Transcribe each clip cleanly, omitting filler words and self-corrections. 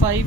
5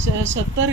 70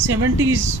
70s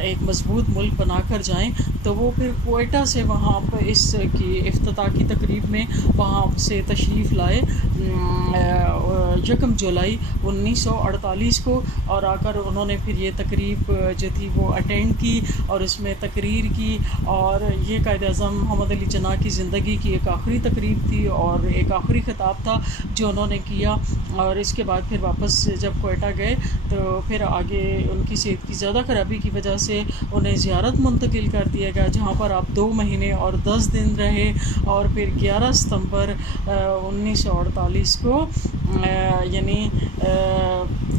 ایک مضبوط ملک بنا کر جائیں، تو وہ پھر کوئٹہ سے وہاں پر اس کی افتتاح کی تقریب میں وہاں سے تشریف لائے 1 جولائی 1948 کو، اور آ کر انہوں نے پھر یہ تقریب جو تھی وہ اٹینڈ کی اور اس میں تقریر کی، اور یہ قائد اعظم محمد علی جناح کی زندگی کی ایک آخری تقریب تھی اور ایک آخری خطاب تھا جو انہوں نے کیا۔ اور اس کے بعد پھر واپس جب کوئٹہ گئے تو پھر آگے ان کی صحت کی زیادہ خرابی کی وجہ سے انہیں زیارت منتقل کر دیا گیا، جہاں پر آپ 2 مہینے اور 10 دن رہے، اور پھر 11 ستمبر 1948 کو یعنی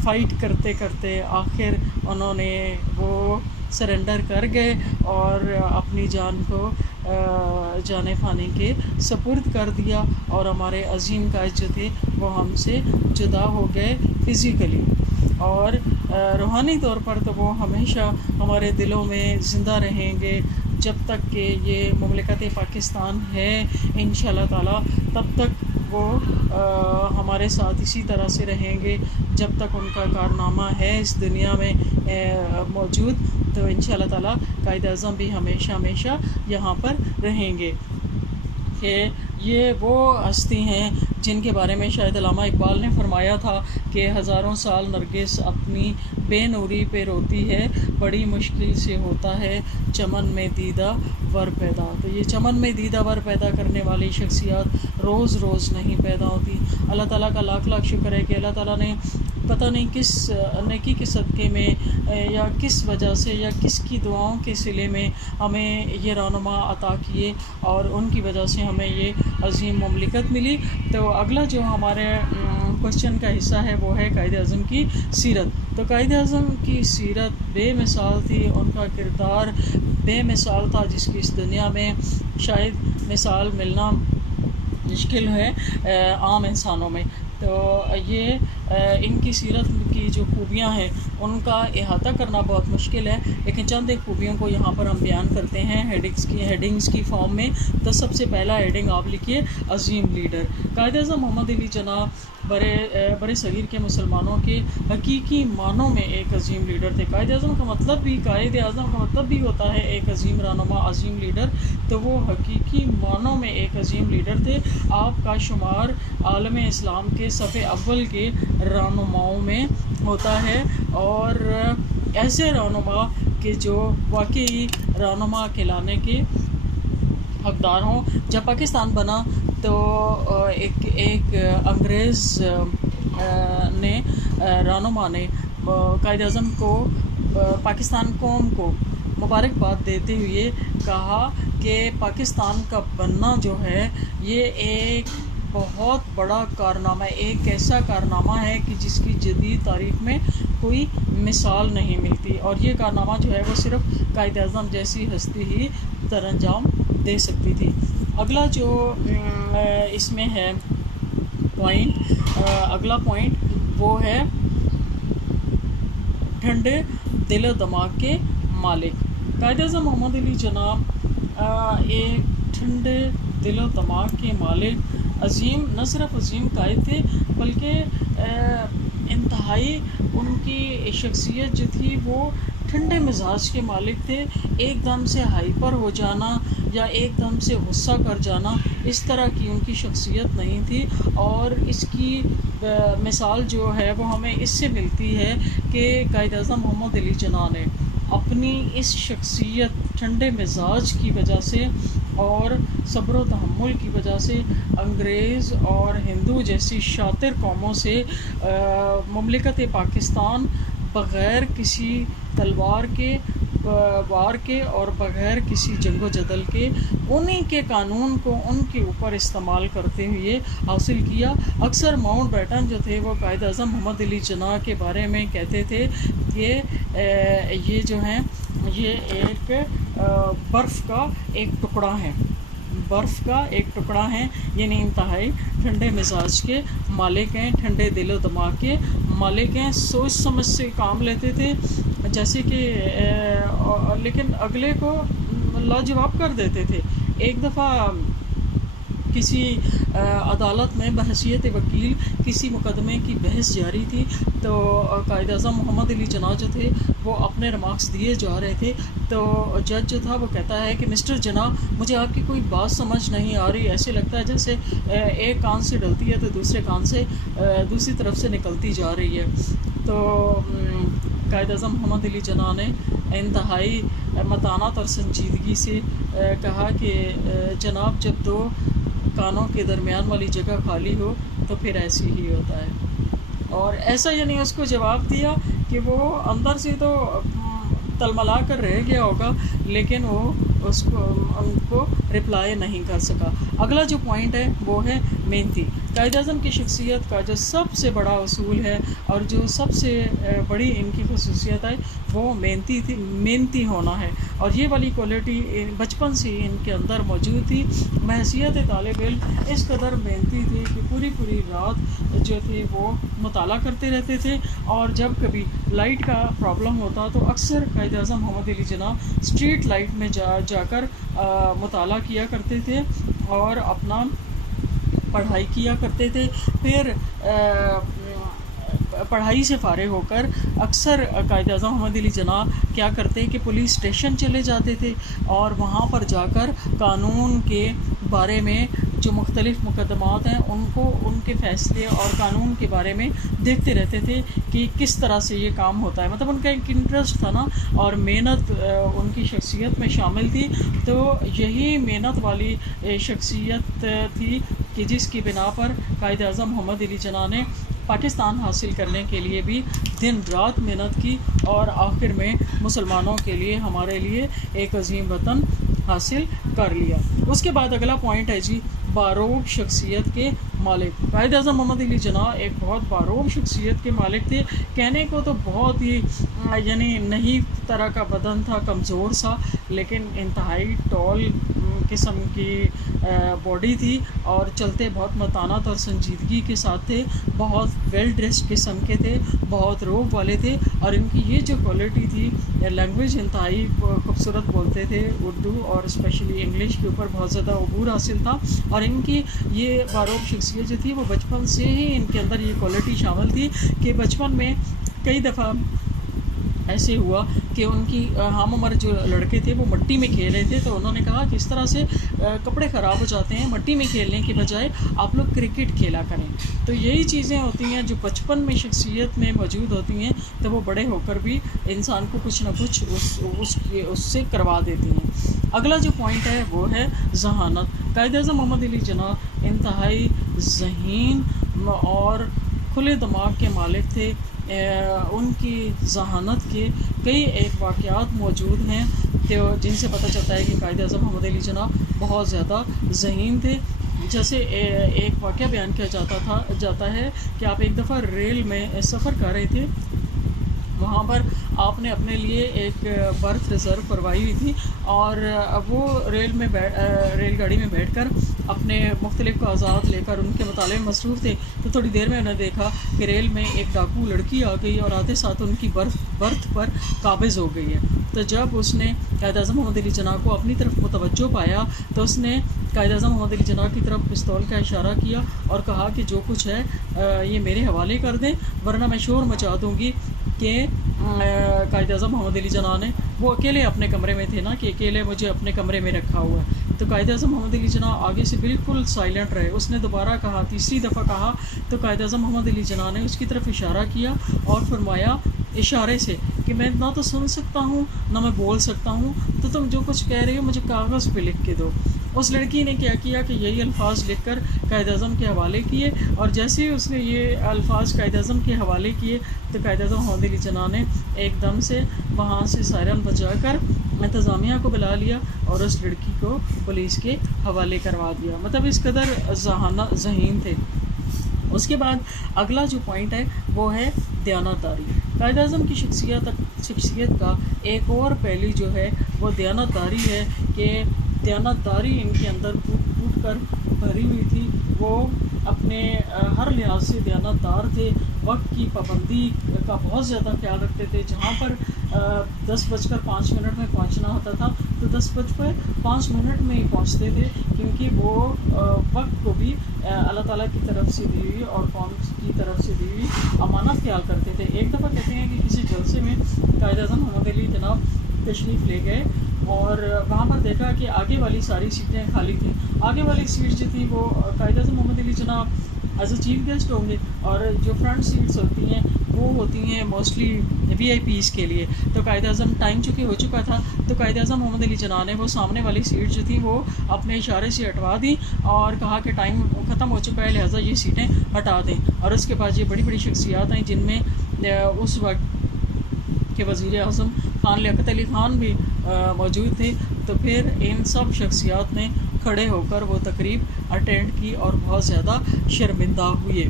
فائٹ کرتے کرتے آخر انہوں نے وہ سرنڈر کر گئے اور اپنی جان کو جانے فانی کے سپرد کر دیا، اور ہمارے عظیم قائد جو تھے وہ ہم سے جدا ہو گئے فزیکلی، اور روحانی طور پر تو وہ ہمیشہ ہمارے دلوں میں زندہ رہیں گے جب تک کہ یہ مملکت پاکستان ہے انشاءاللہ تعالی، تب تک وہ ہمارے ساتھ اسی طرح سے رہیں گے جب تک ان کا کارنامہ ہے اس دنیا میں موجود، تو انشاءاللہ تعالی قائد اعظم بھی ہمیشہ ہمیشہ یہاں پر رہیں گے۔ کہ یہ وہ ہستی ہیں جن کے بارے میں شاید علامہ اقبال نے فرمایا تھا کہ 1000 سال نرگس اپنی بے نوری پہ روتی ہے، بڑی مشکل سے ہوتا ہے چمن میں دیدہ ور پیدا۔ تو یہ چمن میں دیدہ ور پیدا کرنے والی شخصیات روز روز نہیں پیدا ہوتی۔ اللہ تعالیٰ کا لاکھ لاکھ شکر ہے کہ اللہ تعالیٰ نے پتہ نہیں کس نیکی کے صدقے میں یا کس وجہ سے یا کس کی دعاؤں کے صلے میں ہمیں یہ رہنما عطا کیے اور ان کی وجہ سے ہمیں یہ عظیم مملکت ملی۔ تو اگلا جو ہمارے کوشچن کا حصہ ہے وہ ہے قائد اعظم کی سیرت۔ تو قائد اعظم کی سیرت بے مثال تھی، ان کا کردار بے مثال تھا جس کی اس دنیا میں شاید مثال ملنا مشکل ہے عام انسانوں میں۔ تو یہ ان کی سیرت کی جو خوبیاں ہیں ان کا احاطہ کرنا بہت مشکل ہے، لیکن چند ایک خوبیوں کو یہاں پر ہم بیان کرتے ہیں ہیڈنگز کی فارم میں۔ تو سب سے پہلا ہیڈنگ آپ لکھیے عظیم لیڈر۔ قائد اعظم محمد علی جناح برے صغیر کے مسلمانوں کے حقیقی معنوں میں ایک عظیم لیڈر تھے۔ قائد اعظم کا مطلب بھی ہوتا ہے ایک عظیم رہنما، عظیم لیڈر، تو وہ حقیقی معنوں میں ایک عظیم لیڈر تھے۔ آپ کا شمار عالم اسلام کے صف اول کے رہنماؤں میں ہوتا ہے، اور ایسے رہنما کہ جو واقعی رہنما کہلانے کے حقدار ہوں۔ جب پاکستان بنا تو ایک انگریز رہنما نے قائد اعظم کو پاکستان قوم کو مبارکباد دیتے ہوئے کہا کہ پاکستان کا بننا جو ہے یہ ایک بہت بڑا کارنامہ ہے، ایک ایسا کارنامہ ہے کہ جس کی جدید تاریخ میں کوئی مثال نہیں ملتی، اور یہ کارنامہ جو ہے وہ صرف قائد اعظم جیسی ہستی ہی سر انجام دے سکتی تھی۔ اگلا جو اس میں ہے اگلا پوائنٹ وہ ہے ٹھنڈے دل و دماغ کے مالک۔ قائد اعظم محمد علی جناح ایک ٹھنڈے دل و دماغ کے مالک، عظیم، نہ صرف عظیم قائد تھے بلکہ انتہائی ان کی شخصیت جو تھی وہ ٹھنڈے مزاج کے مالک تھے۔ ایک دم سے ہائپر ہو جانا یا ایک دم سے غصہ کر جانا، اس طرح کی ان کی شخصیت نہیں تھی، اور اس کی مثال جو ہے وہ ہمیں اس سے ملتی ہے کہ قائد اعظم محمد علی جناح نے اپنی اس شخصیت، ٹھنڈے مزاج کی وجہ سے اور صبر و تحمل کی وجہ سے انگریز اور ہندو جیسی شاطر قوموں سے مملکت پاکستان بغیر کسی تلوار کے، وار کے اور بغیر کسی جنگ و جدل کے انہی کے قانون کو ان کے اوپر استعمال کرتے ہوئے حاصل کیا۔ اکثر ماؤنٹ بیٹن جو تھے وہ قائد اعظم محمد علی جناح کے بارے میں کہتے تھے کہ یہ جو ہیں یہ ایک برف کا ایک ٹکڑا ہے، یعنی انتہائی ٹھنڈے مزاج کے مالک ہیں، ٹھنڈے دل و دماغ کے مالک ہیں، سوچ سمجھ سے کام لیتے تھے، جیسے کہ لیکن اگلے کو لاجواب کر دیتے تھے۔ ایک دفعہ کسی عدالت میں بحیثیت وکیل کسی مقدمے کی بحث جاری تھی، تو قائد اعظم محمد علی جناح جو تھے وہ اپنے ریمارکس دیے جا رہے تھے، تو جج جو تھا وہ کہتا ہے کہ مسٹر جناح مجھے آپ کی کوئی بات سمجھ نہیں آ رہی، ایسے لگتا ہے جیسے ایک کان سے ڈلتی ہے تو دوسرے کان سے دوسری طرف سے نکلتی جا رہی ہے۔ تو قائد اعظم محمد علی جناح نے انتہائی متانت اور سنجیدگی سے کہا کہ جناب جب دو کانوں کے درمیان والی جگہ خالی ہو تو پھر ایسی ہی ہوتا ہے، اور ایسا یعنی اس کو جواب دیا کہ وہ اندر سے تو تلملا کر رہ گیا ہوگا، لیکن وہ اس کو ان کو رپلائی نہیں کر سکا۔ اگلا جو پوائنٹ ہے وہ ہے محنتی۔ قائد اعظم کی شخصیت کا جو سب سے بڑا اصول ہے اور جو سب سے بڑی ان کی خصوصیت ہے وہ محنتی ہونا ہے، اور یہ والی کوالٹی بچپن سے ہی ان کے اندر موجود تھی۔ بحیثیت طالب علم اس قدر محنتی تھی کہ پوری رات جو تھی وہ مطالعہ کرتے رہتے تھے، اور جب کبھی لائٹ کا پرابلم ہوتا تو اکثر قائد اعظم محمد علی جناح اسٹریٹ لائٹ میں جا کر مطالعہ کیا کرتے تھے اور اپنا پڑھائی کیا کرتے تھے۔ پھر پڑھائی سے فارغ ہو کر اکثر قائد اعظم محمد علی جناح کیا کرتے کہ پولیس اسٹیشن چلے جاتے تھے، اور وہاں پر جا کر قانون کے بارے میں جو مختلف مقدمات ہیں ان کے فیصلے اور قانون کے بارے میں دیکھتے رہتے تھے کہ کس طرح سے یہ کام ہوتا ہے۔ مطلب ان کا ایک انٹرسٹ تھا نا، اور محنت ان کی شخصیت میں شامل تھی۔ تو یہی محنت والی شخصیت تھی کہ جس کی بنا پر قائد اعظم محمد علی جناح نے پاکستان حاصل کرنے کے لیے بھی دن رات محنت کی، اور آخر میں مسلمانوں کے لیے ہمارے لیے ایک عظیم وطن حاصل کر لیا۔ اس کے بعد اگلا پوائنٹ ہے جی باروق شخصیت کے مالک۔ قائد اعظم محمد علی جناح ایک بہت باروق شخصیت کے مالک تھے۔ کہنے کو تو بہت ہی یعنی نہیں طرح کا بدن تھا، کمزور سا، لیکن انتہائی ٹال قسم کی باڈی تھی، اور چلتے بہت متانت اور سنجیدگی کے ساتھ تھے، بہت ویل ڈریسڈ قسم کے تھے، بہت روب والے تھے، اور ان کی یہ جو کوالٹی تھی، لینگویج انتہائی خوبصورت بولتے تھے، اردو اور اسپیشلی انگلش کے اوپر بہت زیادہ عبور حاصل تھا، اور ان کی یہ باروق شخصیت جو تھی وہ بچپن سے ہی ان کے اندر یہ کوالٹی شامل تھی کہ بچپن میں کئی دفعہ ایسے ہوا کہ ان کی ہم عمر جو لڑکے تھے وہ مٹی میں کھیل رہے تھے، تو انہوں نے کہا کہ اس طرح سے کپڑے خراب ہو جاتے ہیں، مٹی میں کھیلنے کے بجائے آپ لوگ کرکٹ کھیلا کریں۔ تو یہی چیزیں ہوتی ہیں جو بچپن میں شخصیت میں موجود ہوتی ہیں، تو وہ بڑے ہو کر بھی انسان کو کچھ نہ کچھ اس سے کروا دیتی ہیں۔ اگلا جو پوائنٹ ہے وہ ہے ذہانت۔ قائد اعظم محمد علی جناح انتہائی ذہین اور کھلے دماغ کے مالک تھے۔ ان کی ذہانت کے کئی ایک واقعات موجود ہیں جن سے پتہ چلتا ہے کہ قائد اعظم محمد علی جناح بہت زیادہ ذہین تھے۔ جیسے ایک واقعہ بیان کیا جاتا ہے کہ آپ ایک دفعہ ریل میں سفر کر رہے تھے، وہاں پر آپ نے اپنے لیے ایک برتھ ریزرو کروائی ہوئی تھی، اور وہ ریل گاڑی میں بیٹھ کر اپنے مختلف کاغذات لے کر ان کے مطالعے میں مصروف تھے، تو تھوڑی دیر میں انہوں نے دیکھا کہ ریل میں ایک ڈاکو لڑکی آ گئی اور آتے ساتھ ان کی برتھ پر قابض ہو گئی ہے۔ تو جب اس نے قائد اعظم محمد علی جناح کو اپنی طرف متوجہ پایا تو اس نے قائد اعظم محمد علی جناح کی طرف پستول کا اشارہ کیا اور کہا کہ جو کچھ ہے یہ میرے حوالے کر دیں، ورنہ میں شور مچا دوں گی۔ کہ قائد اعظم محمد علی جناح نے، وہ اکیلے اپنے کمرے میں تھے نا، کہ اکیلے مجھے اپنے کمرے میں رکھا ہوا ہے، تو قائد اعظم محمد علی جناح آگے سے بالکل سائلنٹ رہے۔ اس نے دوبارہ کہا، تیسری دفعہ کہا، تو قائد اعظم محمد علی جناح نے اس کی طرف اشارہ کیا اور فرمایا اشارے سے کہ میں نہ تو سن سکتا ہوں نہ میں بول سکتا ہوں، تو تم جو کچھ کہہ رہی ہو مجھے کاغذ پہ لکھ کے دو۔ اس لڑکی نے کیا کیا کہ یہی الفاظ لکھ کر قائد اعظم کے حوالے کیے، اور جیسے ہی اس نے یہ الفاظ قائد اعظم کے حوالے کیے تو قائد اعظم محمد علی جناح نے ایک دم سے وہاں سے سائرن بجا کر انتظامیہ کو بلا لیا اور اس لڑکی کو پولیس کے حوالے کروا دیا۔ مطلب اس قدر ذہین تھے۔ اس کے بعد اگلا جو پوائنٹ ہے وہ ہے دیانتداری۔ قائد اعظم کی شخصیت کا ایک اور پہلو جو ہے وہ دیانتداری ہے، کہ دیانتداری ان کے اندر پھوٹ کر بھری ہوئی تھی۔ وہ اپنے ہر لحاظ سے دیانتدار تھے، وقت کی پابندی کا بہت زیادہ خیال رکھتے تھے۔ جہاں پر 10:05 میں پہنچنا ہوتا تھا تو 10:05 میں ہی پہنچتے تھے، کیونکہ وہ وقت اللہ تعالیٰ کی طرف سے دی ہوئی اور قوم کی طرف سے دی ہوئی امانت خیال کرتے تھے۔ ایک دفعہ کہتے ہیں کہ کسی جلسے میں قائد اعظم محمد علی جناب تشریف لے گئے اور وہاں پر دیکھا کہ آگے والی ساری سیٹیں خالی تھیں۔ آگے والی سیٹ جو تھی وہ قائد اعظم محمد علی جناب ایز اے چیف گیسٹ ہوں گے، اور جو فرنٹ سیٹس ہوتی ہیں وہ ہوتی ہیں موسٹلی وی آئی پیز کے لیے۔ تو قائد اعظم ٹائم چونکہ ہو چکا تھا تو قائد اعظم محمد علی جناح نے وہ سامنے والی سیٹ جو تھی وہ اپنے اشارے سے ہٹوا دی اور کہا کہ ٹائم ختم ہو چکا ہے، لہٰذا یہ سیٹیں ہٹا دیں۔ اور اس کے بعد یہ بڑی بڑی شخصیات ہیں جن میں اس وقت کے وزیر اعظم خان لیاقت علی خان بھی موجود تھے۔ تو پھر ان سب شخصیات نے کھڑے ہو کر وہ تقریب اٹینڈ کی اور بہت زیادہ شرمندہ ہوئے۔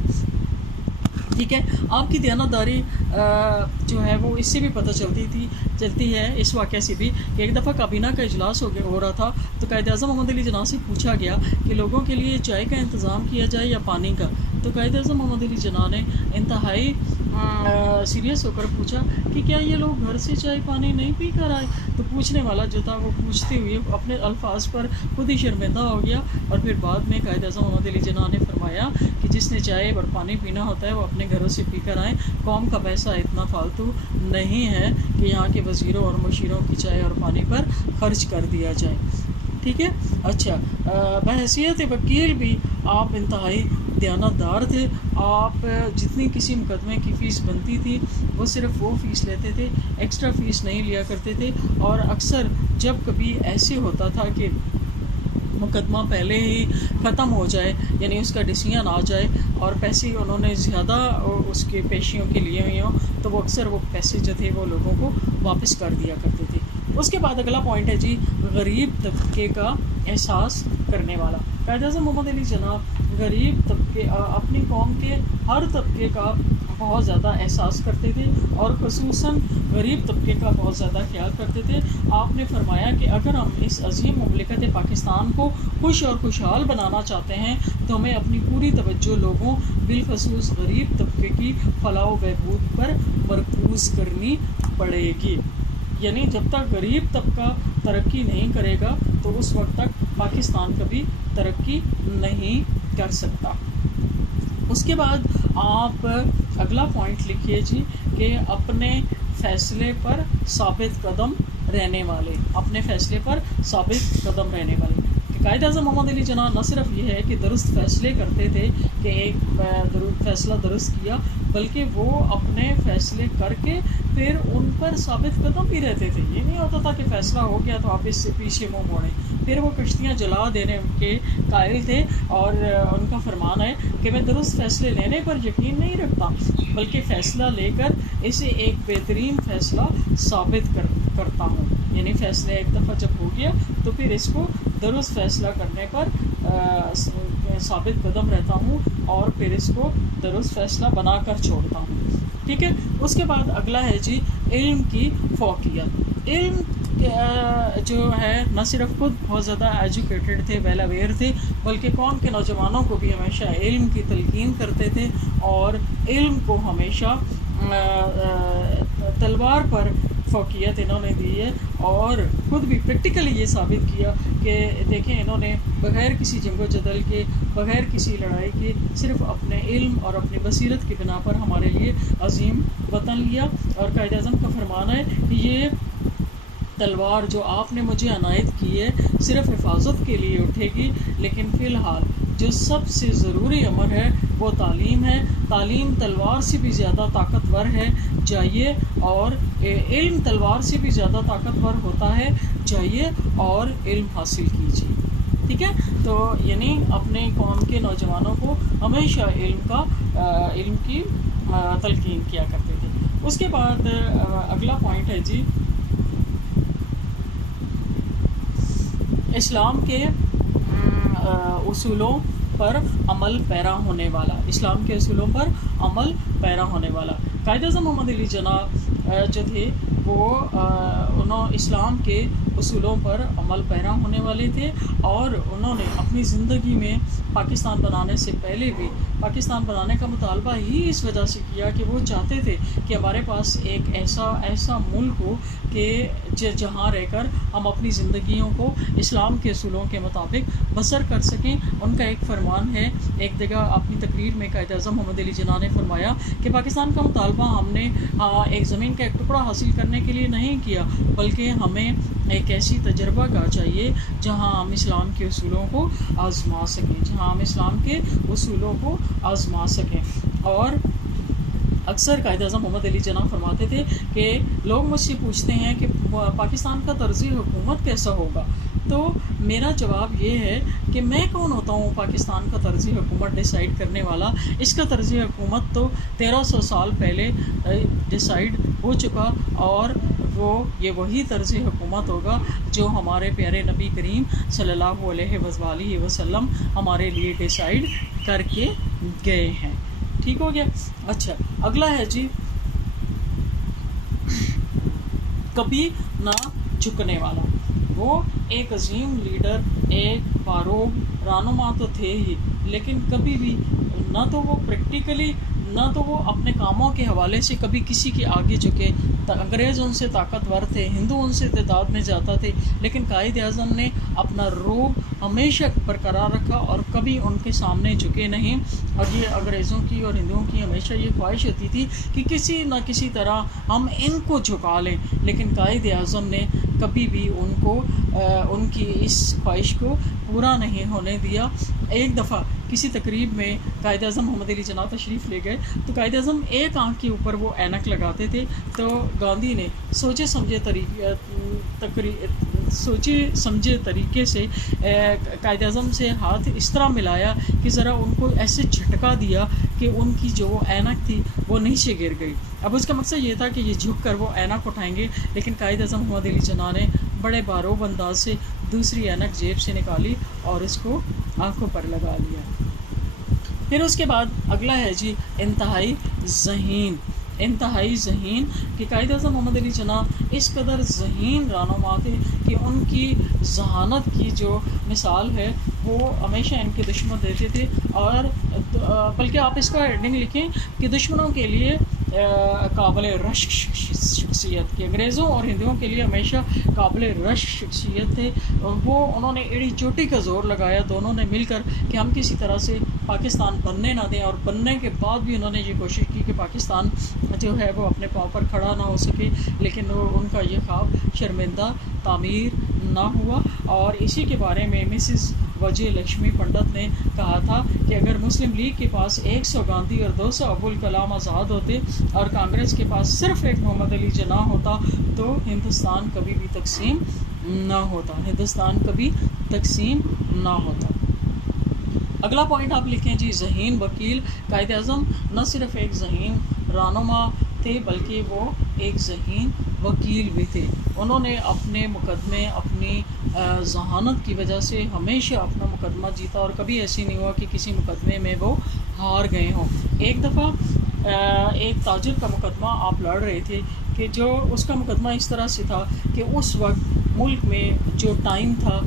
ٹھیک ہے، آپ کی دیانتداری جو ہے وہ اس سے بھی پتہ چلتی ہے اس واقعہ سے بھی کہ ایک دفعہ کابینہ کا اجلاس ہو رہا تھا تو قائد اعظم محمد علی جناح سے پوچھا گیا کہ لوگوں کے لیے چائے کا انتظام کیا جائے یا پانی کا۔ تو قائد اعظم محمد علی جناح نے انتہائی سیریس ہو کر پوچھا کہ کیا یہ لوگ گھر سے چائے پانی نہیں پی کر آئے؟ تو پوچھنے والا جو تھا وہ پوچھتے ہوئے اپنے الفاظ پر خود ہی شرمندہ ہو گیا، اور پھر بعد میں قائد اعظم محمد علی جناح نے فرمایا کہ جس نے چائے اور پانی پینا ہوتا ہے وہ اپنے گھروں سے پی کر آئیں، قوم کا پیسہ اتنا فالتو نہیں ہے کہ یہاں کے وزیروں اور مشیروں کی چائے اور پانی پر خرچ کر دیا جائے۔ ٹھیک ہے، اچھا، بحیثیت وکیل بھی آپ انتہائی دیانتدار تھے۔ آپ جتنی کسی مقدمے کی فیس بنتی تھی وہ صرف وہ فیس لیتے تھے، ایکسٹرا فیس نہیں لیا کرتے تھے۔ اور اکثر جب کبھی ایسے ہوتا تھا کہ مقدمہ پہلے ہی ختم ہو جائے، یعنی اس کا ڈیسیژن آ جائے اور پیسے انہوں نے زیادہ اس کے پیشیوں کے لیے ہوئے ہوں، تو وہ اکثر وہ پیسے جو تھے وہ لوگوں کو واپس کر دیا کرتے تھے۔ اس کے بعد اگلا پوائنٹ ہے جی، غریب طبقے کا احساس کرنے والا۔ قائد اعظم محمد علی جناح غریب طبقے، اپنی قوم کے ہر طبقے کا بہت زیادہ احساس کرتے تھے اور خصوصاً غریب طبقے کا بہت زیادہ خیال کرتے تھے۔ آپ نے فرمایا کہ اگر ہم اس عظیم مملکت پاکستان کو خوش اور خوشحال بنانا چاہتے ہیں تو ہمیں اپنی پوری توجہ لوگوں بالخصوص غریب طبقے کی فلاح و بہبود پر مرکوز کرنی پڑے گی۔ یعنی جب تک غریب طبقہ ترقی نہیں کرے گا تو اس وقت تک پاکستان کبھی ترقی نہیں کر سکتا۔ اس کے بعد آپ اگلا پوائنٹ لکھیے جی کہ اپنے فیصلے پر ثابت قدم رہنے والے، اپنے فیصلے پر ثابت قدم رہنے والے۔ قائد اعظم محمد علی جناح نہ صرف یہ ہے کہ درست فیصلے کرتے تھے کہ ایک فیصلہ درست کیا، بلکہ وہ اپنے فیصلے کر کے پھر ان پر ثابت قدم بھی رہتے تھے۔ یہ نہیں ہوتا تھا کہ فیصلہ ہو گیا تو آپ اس سے پیچھے منہ موڑیں، پھر وہ کشتیاں جلا دینے کے قائل تھے، اور ان کا فرمان ہے کہ میں درست فیصلے لینے پر یقین نہیں رکھتا بلکہ فیصلہ لے کر اسے ایک بہترین فیصلہ ثابت کرتا ہوں۔ یعنی فیصلہ ایک دفعہ جب ہو گیا تو پھر اس کو درست فیصلہ کرنے پر ثابت قدم رہتا ہوں اور پھر اس کو درست فیصلہ بنا کر چھوڑتا ہوں۔ ٹھیک ہے، اس کے بعد اگلا ہے جی علم کی فوقیت۔ علم جو ہے نہ صرف خود بہت زیادہ ایجوکیٹڈ تھے، ویل اویئر تھے، بلکہ قوم کے نوجوانوں کو بھی ہمیشہ علم کی تلقین کرتے تھے اور علم کو ہمیشہ تلوار پر فوقیت انہوں نے دی ہے، اور خود بھی پریکٹیکلی یہ ثابت کیا کہ دیکھیں انہوں نے بغیر کسی جنگ و جدل کے، بغیر کسی لڑائی کے، صرف اپنے علم اور اپنی بصیرت کی بنا پر ہمارے لیے عظیم وطن لیا۔ اور قائد اعظم کا فرمان ہے کہ یہ تلوار جو آپ نے مجھے عنایت کی ہے صرف حفاظت کے لیے اٹھے گی، لیکن فی الحال جو سب سے ضروری امر ہے وہ تعلیم ہے۔ تعلیم تلوار سے بھی زیادہ طاقتور ہے، جائیے اور علم تلوار سے بھی زیادہ طاقتور ہوتا ہے، جائیے اور علم حاصل کیجیے۔ ٹھیک ہے، تو یعنی اپنے قوم کے نوجوانوں کو ہمیشہ علم کی تلقین کیا کرتے تھے۔ اس کے بعد اگلا پوائنٹ ہے جی اسلام کے اصولوں پر عمل پیرا ہونے والا، اسلام کے اصولوں پر عمل پیرا ہونے والا۔ قائد اعظم محمد علی جناح جو تھے وہ اسلام کے اصولوں پر عمل پیرا ہونے والے تھے، اور انہوں نے اپنی زندگی میں پاکستان بنانے سے پہلے بھی پاکستان بنانے کا مطالبہ ہی اس وجہ سے کیا کہ وہ چاہتے تھے کہ ہمارے پاس ایک ایسا ملک ہو کہ جہاں رہ کر ہم اپنی زندگیوں کو اسلام کے اصولوں کے مطابق بسر کر سکیں۔ ان کا ایک فرمان ہے، ایک جگہ اپنی تقریر میں قائد اعظم محمد علی جناح نے فرمایا کہ پاکستان کا مطالبہ ہم نے ایک زمین کا ایک ٹکڑا حاصل کرنے کے لیے نہیں کیا، بلکہ ہمیں ایک ایسی تجربہ گاہ چاہیے جہاں ہم اسلام کے اصولوں کو آزما سکیں، اور اکثر قائد اعظم محمد علی جناح فرماتے تھے کہ لوگ مجھ سے پوچھتے ہیں کہ پاکستان کا طرز حکومت کیسا ہوگا، تو میرا جواب یہ ہے کہ میں کون ہوتا ہوں پاکستان کا طرز حکومت ڈیسائیڈ کرنے والا۔ اس کا طرز حکومت تو 1300 سال پہلے ڈیسائیڈ ہو چکا، اور یہ وہی طرز حکومت ہوگا جو ہمارے پیارے نبی کریم صلی اللہ علیہ وآلہ وسلم ہمارے لیے ڈیسائیڈ کر کے گئے ہیں۔ ٹھیک ہو گیا؟ اچھا، اگلا ہے جی، کبھی نہ جھکنے والا۔ وہ ایک عظیم لیڈر، ایک فاروق رہنما تو تھے ہی، لیکن کبھی بھی نہ تو وہ پریکٹیکلی، نہ تو وہ اپنے کاموں کے حوالے سے کبھی کسی کے آگے جھکے۔ انگریز ان سے طاقتور تھے، ہندو ان سے تعداد میں زیادہ تھے، لیکن قائد اعظم نے اپنا روب ہمیشہ برقرار رکھا اور کبھی ان کے سامنے جھکے نہیں۔ اور یہ انگریزوں کی اور ہندوؤں کی ہمیشہ یہ خواہش ہوتی تھی کہ کسی نہ کسی طرح ہم ان کو جھکا لیں، لیکن قائد اعظم نے کبھی بھی ان کی اس خواہش کو پورا نہیں ہونے دیا۔ ایک دفعہ کسی تقریب میں قائد اعظم محمد علی جناح تشریف لے گئے، تو قائد اعظم ایک آنکھ کے اوپر وہ اینک لگاتے تھے، تو گاندھی نے سوچے سمجھے طریقے سے قائد اعظم سے ہاتھ اس طرح ملایا کہ ذرا ان کو ایسے جھٹکا دیا کہ ان کی جو وہ اینک تھی وہ نیچے گر گئی۔ اب اس کا مقصد یہ تھا کہ یہ جھک کر وہ اینک اٹھائیں گے، لیکن قائد اعظم محمد علی جناح نے بڑے باروب انداز سے دوسری اینک جیب سے نکالی اور اس کو آنکھوں پر لگا لیا۔ پھر اس کے بعد اگلا ہے جی انتہائی ذہین کہ قائد اعظم محمد علی جناح اس قدر ذہین رہنما تھے کہ ان کی ذہانت کی جو مثال ہے وہ ہمیشہ ان کے دشمن دیتے تھے، اور بلکہ آپ اس کا ہیڈنگ لکھیں کہ دشمنوں کے لیے قابل رشک شخصیت کی، انگریزوں اور ہندوؤں کے لیے ہمیشہ قابل رشک شخصیت تھے۔ انہوں نے ایڑی چوٹی کا زور لگایا دونوں نے مل کر کہ ہم کسی طرح سے پاکستان بننے نہ دیں، اور بننے کے بعد بھی انہوں نے یہ کوشش کی کہ پاکستان جو ہے وہ اپنے پاؤں پر کھڑا نہ ہو سکے، لیکن ان کا یہ خواب شرمندہ تعمیر نہ ہوا۔ اور اسی کے بارے میں مسز وجے لکشمی پنڈت نے کہا تھا کہ اگر مسلم لیگ کے پاس 100 گاندھی اور 200 ابوالکلام آزاد ہوتے اور کانگریس کے پاس صرف ایک محمد علی جناح ہوتا تو ہندوستان کبھی بھی تقسیم نہ ہوتا۔ اگلا پوائنٹ آپ لکھیں جی ذہین وکیل۔ قائد اعظم نہ صرف ایک ذہین رہنما تھے بلکہ وہ ایک ذہین وکیل بھی تھے۔ انہوں نے اپنے مقدمے، اپنی ذہانت کی وجہ سے ہمیشہ اپنا مقدمہ جیتا، اور کبھی ایسی نہیں ہوا کہ کسی مقدمے میں وہ ہار گئے ہوں۔ ایک دفعہ ایک تاجر کا مقدمہ آپ لڑ رہے تھے کہ جو اس کا مقدمہ اس طرح سے تھا کہ اس وقت ملک میں جو ٹائم تھا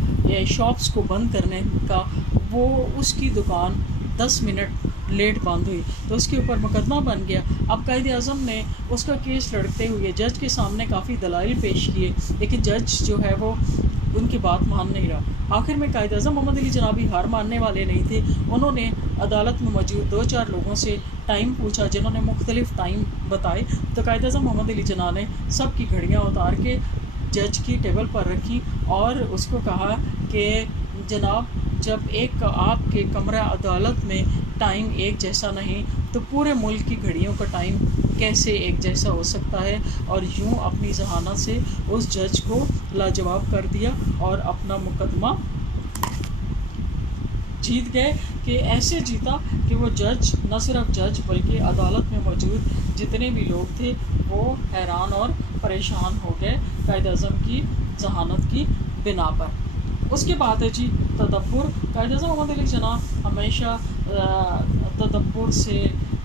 شاپس کو بند کرنے کا، وہ اس کی دکان 10 منٹ لیٹ بند ہوئی، تو اس کے اوپر مقدمہ بن گیا۔ اب قائد اعظم نے اس کا کیس لڑتے ہوئے جج کے سامنے کافی دلائل پیش کیے، لیکن جج جو ہے وہ ان کی بات مان نہیں رہا۔ آخر میں قائد اعظم محمد علی جناح بھی ہار ماننے والے نہیں تھے۔ انہوں نے عدالت میں موجود 2-4 لوگوں سے ٹائم پوچھا جنہوں نے مختلف ٹائم بتائے، تو قائد اعظم محمد علی جناح نے سب کی گھڑیاں اتار کے جج کی ٹیبل پر رکھی اور اس کو کہا کہ جناب، جب ایک آپ کے کمرہ عدالت میں ٹائم ایک جیسا نہیں تو پورے ملک کی گھڑیوں کا ٹائم کیسے ایک جیسا ہو سکتا ہے؟ اور یوں اپنی ذہانت سے اس جج کو لاجواب کر دیا اور اپنا مقدمہ جیت گئے، کہ ایسے جیتا کہ وہ جج نہ صرف جج بلکہ عدالت میں موجود جتنے بھی لوگ تھے وہ حیران اور پریشان ہو گئے قائد اعظم کی ذہانت کی بنا پر۔ اس کے بعد ہے جی تدبر۔ قائد اعظم محمد علی جناح ہمیشہ تدبر سے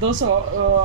200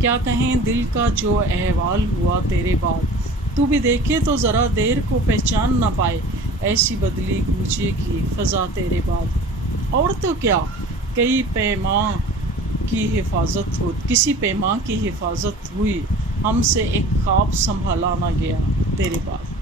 کیا کہیں دل کا جو احوال ہوا تیرے بعد، تو بھی دیکھے تو ذرا دیر کو پہچان نہ پائے، ایسی بدلی کوچے کی فضا تیرے بعد۔ اور تو کیا کسی پیماں کی حفاظت ہوئی، ہم سے ایک خواب سنبھالا نہ گیا تیرے بعد۔